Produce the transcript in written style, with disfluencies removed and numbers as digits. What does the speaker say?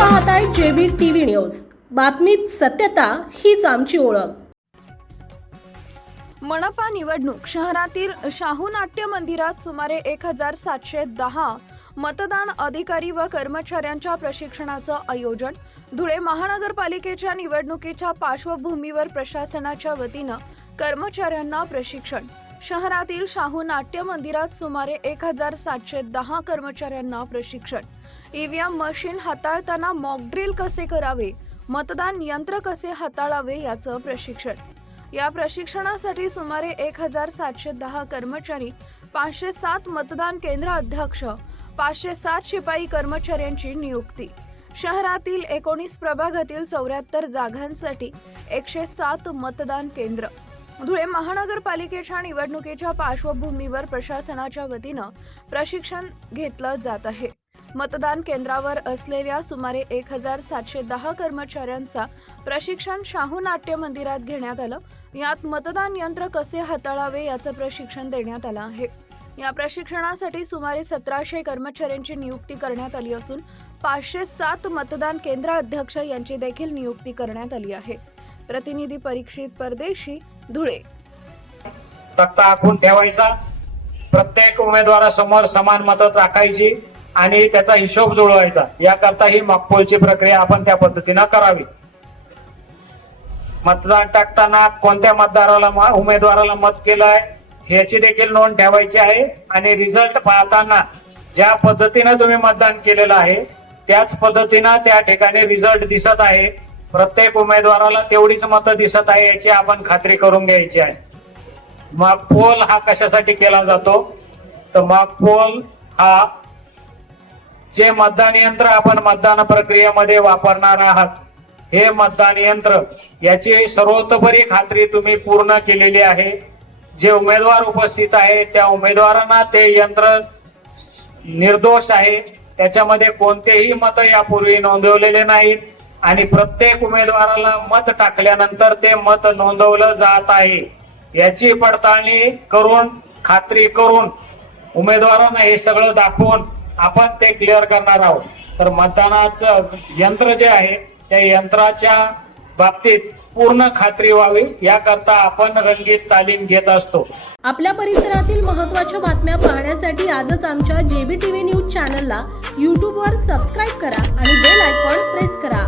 पाहताय JB TV news. बातमीत सत्यता हीच आमची ओळख। मनपा निवडणूक शहरातील शाहू नाट्य मंदिरात सुमारे 1710 मतदान अधिकारी व कर्मचाऱ्यांच्या प्रशिक्षणाचं आयोजन। धुळे महानगरपालिकेच्या निवडणुकीच्या पार्श्वभूमीवर प्रशासनाच्या वतीनं कर्मचाऱ्यांना प्रशिक्षण। शहरातील शाहू नाट्य मंदिरात सुमारे 1710 कर्मचाऱ्यांना प्रशिक्षण। ईव्हीएम मशीन हाताळताना मॉक ड्रिल कसे करावे, मतदान यंत्र कसे हाताळावे याचं प्रशिक्षण। या प्रशिक्षणासाठी सुमारे 1710 कर्मचारी, 507 मतदान केंद्र अध्यक्ष, 507 शिपाई कर्मचाऱ्यांची नियुक्ती। शहरातील 19 प्रभागातील 74 जागांसाठी 107 मतदान केंद्र। धुळे महानगरपालिकेच्या निवडणुकीच्या पार्श्वभूमीवर प्रशासनाच्या वतीनं प्रशिक्षण घेतलं जात आहे। मतदान केंद्रावर असलेल्या सुमारे 1710 कर्मचाऱ्यांचा प्रशिक्षण शाहू नाट्य मंदिरात घेण्यात आलं। यात मतदान यंत्र कसे हाताळावे याचं प्रशिक्षण देण्यात आलं आहे। या प्रशिक्षणासाठी सुमारे 1700 कर्मचाऱ्यांची नियुक्ती करण्यात आली असून 507 मतदान केंद्र अध्यक्ष यांची देखील नियुक्ती करण्यात आली आहे। प्रतिनिधी परीक्षित परदेशी, धुळे। तक्ता आखून ठेवायचा, प्रत्येक उमेदवारासमोर समान मतं टाकायची आणि त्याचा हिशोब जुळवायचा। याकरता ही मॉकपोलची प्रक्रिया आपण त्या पद्धतीने करावी। मतदान टाकताना कोणत्या उमेदवाराला मत केलंय ह्याची देखील नोंद ठेवायची आहे आणि रिझल्ट पाहताना ज्या पद्धतीने तुम्ही मतदान केलेलं आहे त्याच पद्धतीने त्या ठिकाणी रिझल्ट दिसत आहे। प्रत्येक उमेदवाराला तेवढीच मतं दिसत आहे याची आपण खात्री करून घ्यायची आहे। मॉकपोल हा कशासाठी केला जातो तर मॉकपोल हा जे मतदान यंत्र आपण मतदान प्रक्रियेमध्ये वापरणार आहात हे मतदान यंत्र याची सर्वतोपरी खात्री तुम्ही पूर्ण केलेली आहे। जे उमेदवार उपस्थित आहे त्या उमेदवारांना ते यंत्र निर्दोष आहे, त्याच्यामध्ये कोणतेही मत यापूर्वी नोंदवलेले नाहीत आणि प्रत्येक उमेदवाराला मत टाकल्यानंतर ते मत नोंदवलं जात आहे याची पडताळणी करून खात्री करून उमेदवारांना हे सगळं दाखवून आपण ते क्लिअर करणार आहोत। तर मतदानाचं यंत्र जे आहे त्या यंत्राच्या बाबतीत पूर्ण खात्री व्हावी याकरता आपण रंगीत तालीम घेत असतो। आपल्या परिसरातील महत्त्वाच्या बातम्या पाहण्यासाठी आजच आमच्या जेबी टीव्ही न्यूज चॅनलला YouTube वर सबस्क्राईब करा आणि बेल आयकॉन प्रेस करा।